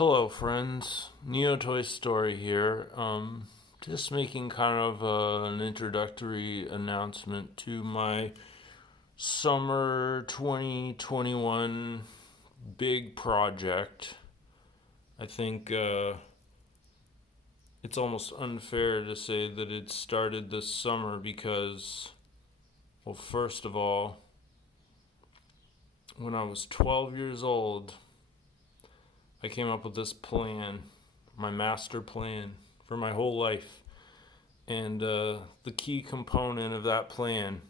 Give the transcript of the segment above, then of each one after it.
Hello, friends. Neotoy story here. Just making kind of an introductory announcement to my summer 2021 big project. I think it's almost unfair to say that it started this summer because, well, first of all, when I was 12 years old, I came up with this plan, my master plan for my whole life. And the key component of that plan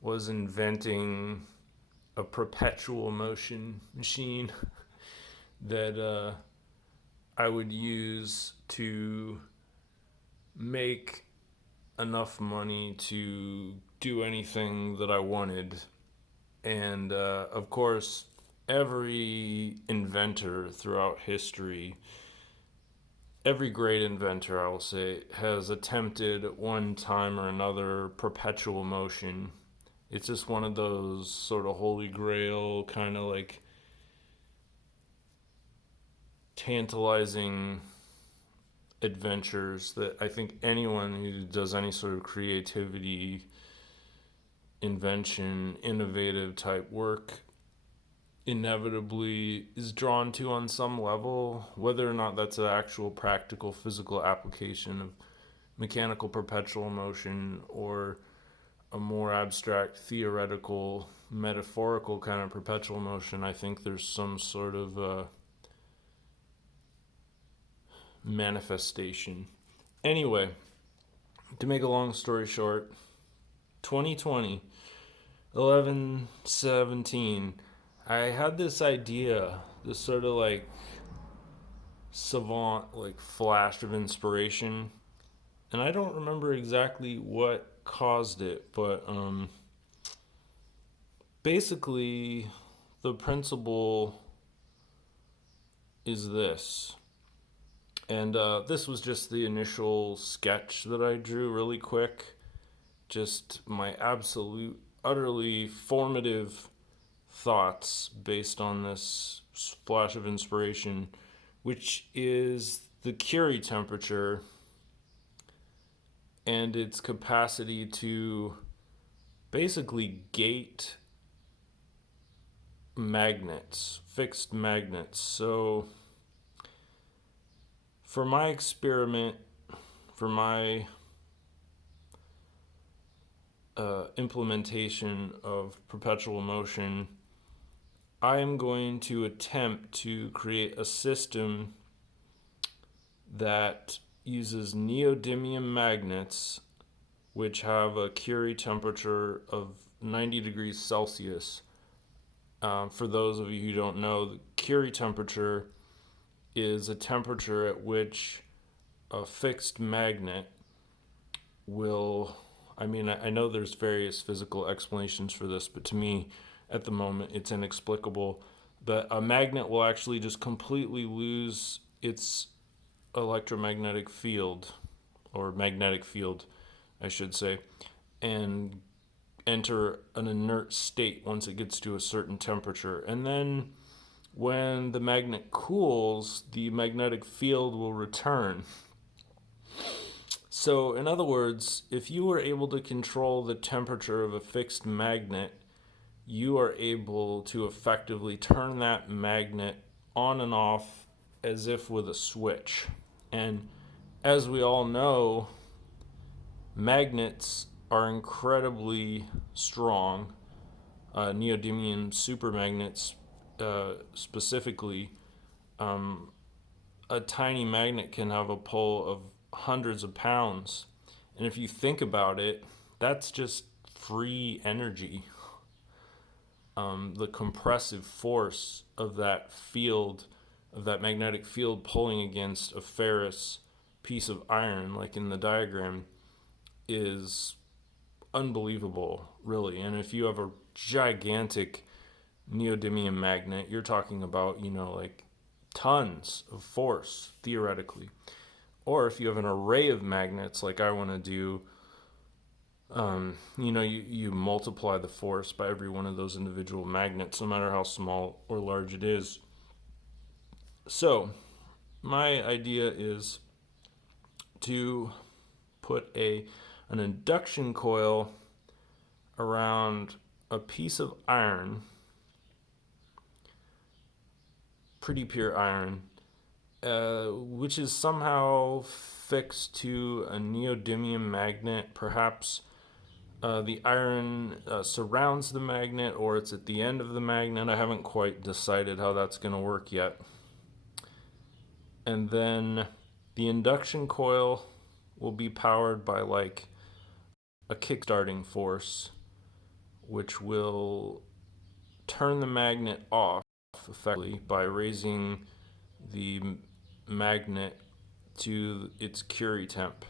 was inventing a perpetual motion machine that I would use to make enough money to do anything that I wanted. And of course, every inventor throughout history, every great inventor, I will say, has attempted at one time or another perpetual motion. It's just one of those sort of holy grail, kind of like tantalizing adventures that I think anyone who does any sort of creativity, invention, innovative type work inevitably is drawn to on some level, whether or not that's an actual practical physical application of mechanical perpetual motion or a more abstract theoretical metaphorical kind of perpetual motion. I think there's some sort of manifestation. Anyway, to make a long story short, 2020, 11/17, I had this idea, this sort of like savant, like flash of inspiration, and I don't remember exactly what caused it, but basically, the principle is this. And this was just the initial sketch that I drew really quick. Just my absolute, utterly formative thoughts based on this flash of inspiration, which is the Curie temperature and its capacity to basically gate magnets, fixed magnets. So, for my experiment, for my implementation of perpetual motion, I am going to attempt to create a system that uses neodymium magnets, which have a Curie temperature of 90 degrees Celsius. For those of you who don't know, the Curie temperature is a temperature at which a fixed magnet will, I know there's various physical explanations for this, but to me, at the moment, it's inexplicable. But a magnet will actually just completely lose its electromagnetic field, or magnetic field, I should say, and enter an inert state once it gets to a certain temperature. And then when the magnet cools, the magnetic field will return. So, in other words, if you were able to control the temperature of a fixed magnet, you are able to effectively turn that magnet on and off as if with a switch. And as we all know, magnets are incredibly strong. Neodymium supermagnets, specifically, a tiny magnet can have a pull of hundreds of pounds. And if you think about it, that's just free energy. The compressive force of that field, of that magnetic field pulling against a ferrous piece of iron, like in the diagram, is unbelievable, really. And if you have a gigantic neodymium magnet, you're talking about, like tons of force, theoretically. Or if you have an array of magnets, like I want to do, you multiply the force by every one of those individual magnets, no matter how small or large it is. So, my idea is to put an induction coil around a piece of iron, pretty pure iron, which is somehow fixed to a neodymium magnet. Perhaps the iron surrounds the magnet, or it's at the end of the magnet. I haven't quite decided how that's going to work yet. And then the induction coil will be powered by like a kickstarting force, which will turn the magnet off effectively by raising the magnet to its Curie temp.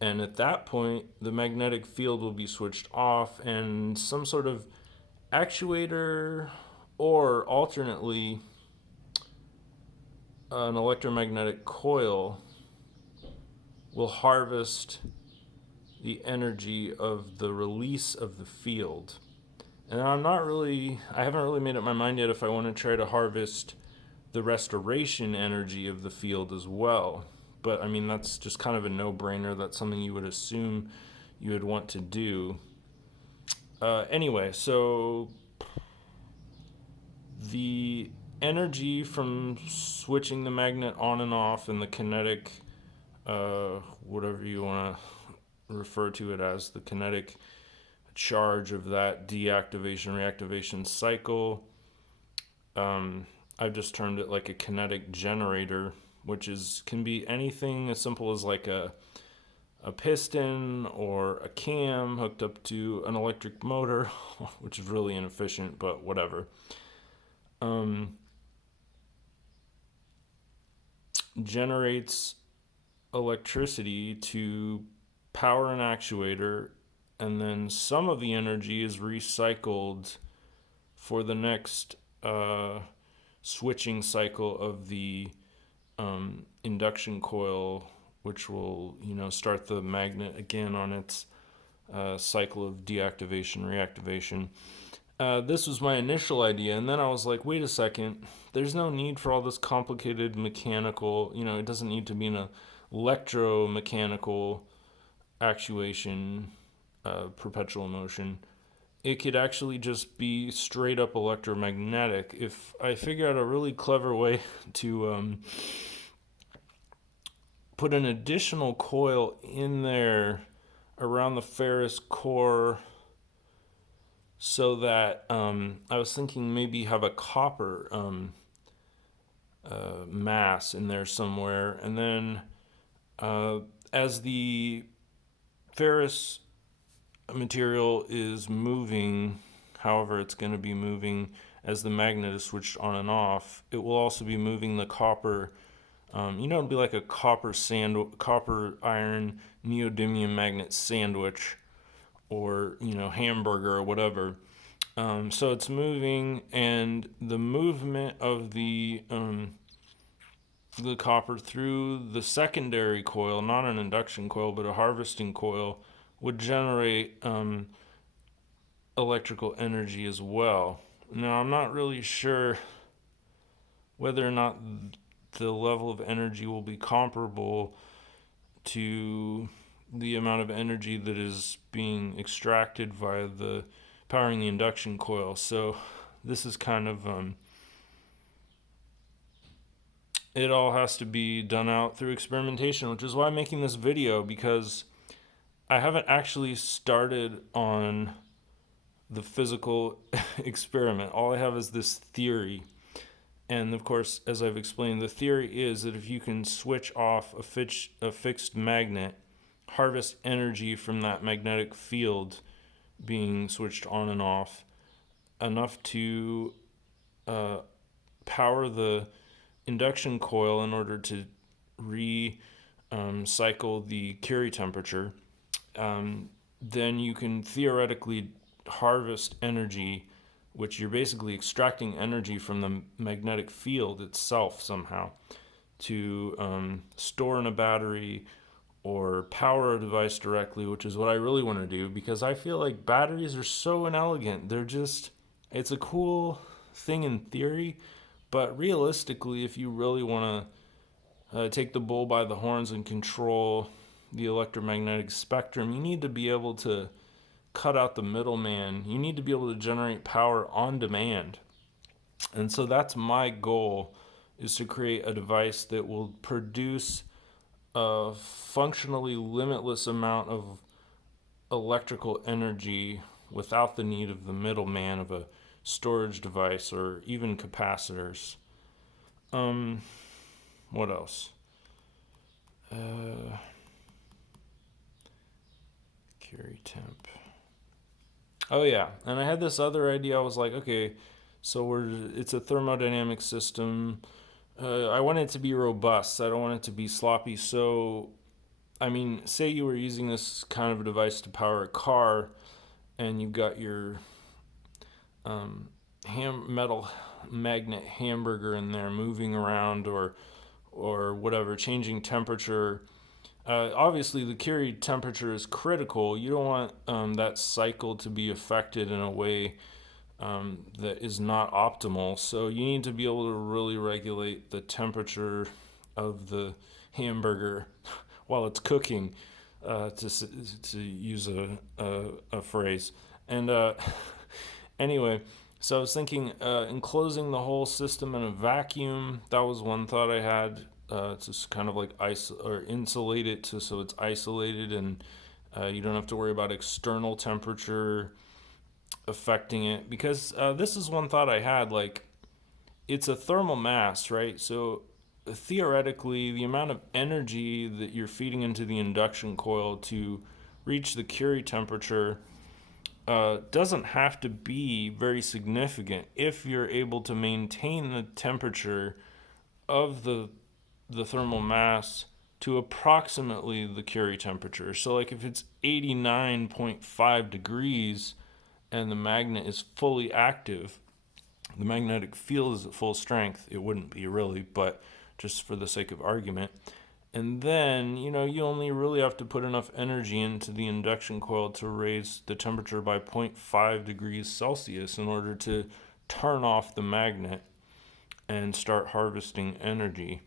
And at that point, the magnetic field will be switched off, and some sort of actuator, or alternately, an electromagnetic coil, will harvest the energy of the release of the field. And I haven't really made up my mind yet if I want to try to harvest the restoration energy of the field as well. But I mean, that's just kind of a no-brainer. That's something you would assume you would want to do. Anyway, so the energy from switching the magnet on and off and the kinetic, whatever you want to refer to it as, the kinetic charge of that deactivation reactivation cycle. I've just termed it like a kinetic generator, which can be anything as simple as like a piston or a cam hooked up to an electric motor, which is really inefficient, but whatever. Generates electricity to power an actuator, and then some of the energy is recycled for the next switching cycle of the induction coil, which will, start the magnet again on its cycle of deactivation, reactivation. This was my initial idea, and then I was like, wait a second, there's no need for all this complicated mechanical, it doesn't need to be an electromechanical actuation, perpetual motion. It could actually just be straight up electromagnetic. If I figure out a really clever way to put an additional coil in there around the ferrous core, so that I was thinking maybe have a copper mass in there somewhere, and then as the ferrous material is moving, however it's going to be moving as the magnet is switched on and off, it will also be moving the copper. It'll be like a copper iron neodymium magnet sandwich, or hamburger or whatever. So it's moving, and the movement of the copper through the secondary coil, not an induction coil but a harvesting coil, would generate electrical energy as well. Now, I'm not really sure whether or not the level of energy will be comparable to the amount of energy that is being extracted via the powering the induction coil. So this is kind of it all has to be done out through experimentation, which is why I'm making this video, because I haven't actually started on the physical experiment. All I have is this theory. And of course, as I've explained, the theory is that if you can switch off a fixed magnet, harvest energy from that magnetic field being switched on and off, enough to power the induction coil in order to recycle the Curie temperature, then you can theoretically harvest energy, which you're basically extracting energy from the magnetic field itself somehow, to store in a battery or power a device directly, which is what I really want to do, because I feel like batteries are so inelegant. It's a cool thing in theory, but realistically, if you really want to take the bull by the horns and control the electromagnetic spectrum, you need to be able to cut out the middleman. You need to be able to generate power on demand. And so that's my goal, is to create a device that will produce a functionally limitless amount of electrical energy without the need of the middleman of a storage device or even capacitors. What else? Curie temp. Oh yeah, and I had this other idea. I was like, okay, so it's a thermodynamic system. I want it to be robust. I don't want it to be sloppy. So, I mean, say you were using this kind of a device to power a car, and you've got your metal magnet hamburger in there moving around, or whatever, changing temperature. Obviously, the Curie temperature is critical. You don't want that cycle to be affected in a way that is not optimal. So you need to be able to really regulate the temperature of the hamburger while it's cooking, to use a phrase. And anyway, so I was thinking enclosing the whole system in a vacuum. That was one thought I had. To kind of like insulate it so it's isolated, and you don't have to worry about external temperature affecting it. Because this is one thought I had, like, it's a thermal mass, right? So theoretically, the amount of energy that you're feeding into the induction coil to reach the Curie temperature doesn't have to be very significant if you're able to maintain the temperature of the thermal mass to approximately the Curie temperature. So like if it's 89.5 degrees and the magnet is fully active, the magnetic field is at full strength. It wouldn't be really, but just for the sake of argument. And then, you only really have to put enough energy into the induction coil to raise the temperature by 0.5 degrees Celsius in order to turn off the magnet and start harvesting energy.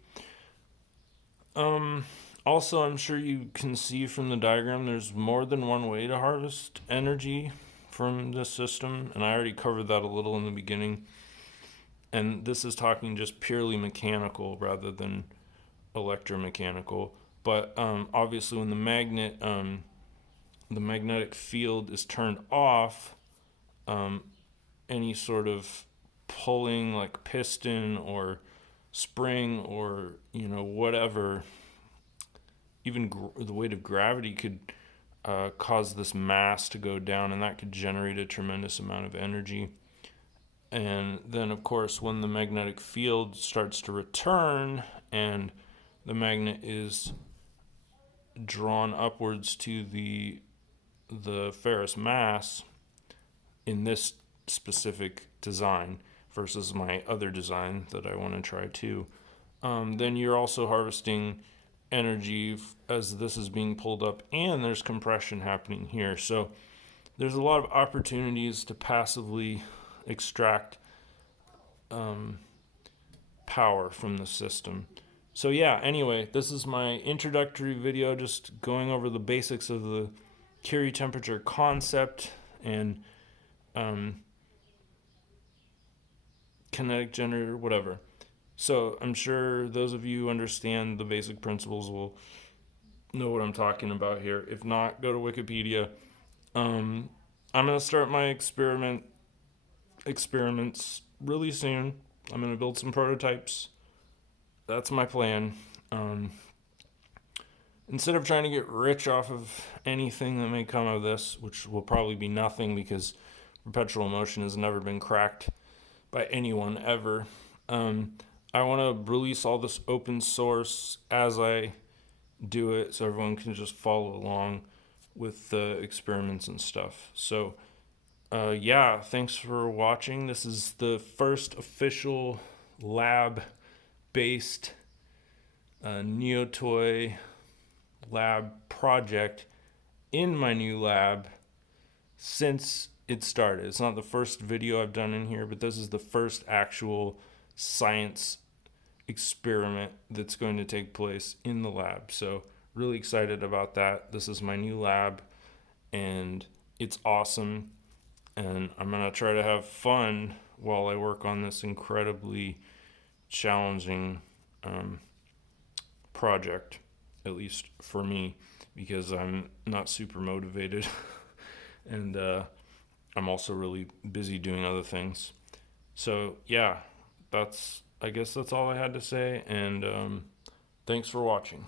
Also, I'm sure you can see from the diagram there's more than one way to harvest energy from this system, and I already covered that a little in the beginning. And this is talking just purely mechanical rather than electromechanical. But obviously, when the magnetic field is turned off, any sort of pulling, like piston or spring or whatever, even the weight of gravity could cause this mass to go down, and that could generate a tremendous amount of energy. And then, of course, when the magnetic field starts to return and the magnet is drawn upwards to the ferrous mass in this specific design versus my other design that I want to try too, then you're also harvesting energy as this is being pulled up, and there's compression happening here. So there's a lot of opportunities to passively extract power from the system. So yeah, anyway, this is my introductory video, just going over the basics of the Curie temperature concept and kinetic generator, whatever. So I'm sure those of you who understand the basic principles will know what I'm talking about here. If not, go to Wikipedia. I'm going to start my experiments really soon. I'm going to build some prototypes. That's my plan. Instead of trying to get rich off of anything that may come of this, which will probably be nothing because perpetual motion has never been cracked by anyone ever, I want to release all this open source as I do it so everyone can just follow along with the experiments and stuff. So yeah, thanks for watching. This is the first official lab-based Neotoy lab project in my new lab since it started. It's not the first video I've done in here, but this is the first actual science experiment that's going to take place in the lab. So, really excited about that. This is my new lab, and it's awesome. And I'm going to try to have fun while I work on this incredibly challenging project, at least for me, because I'm not super motivated. And I'm also really busy doing other things. So, yeah, I guess that's all I had to say. And thanks for watching.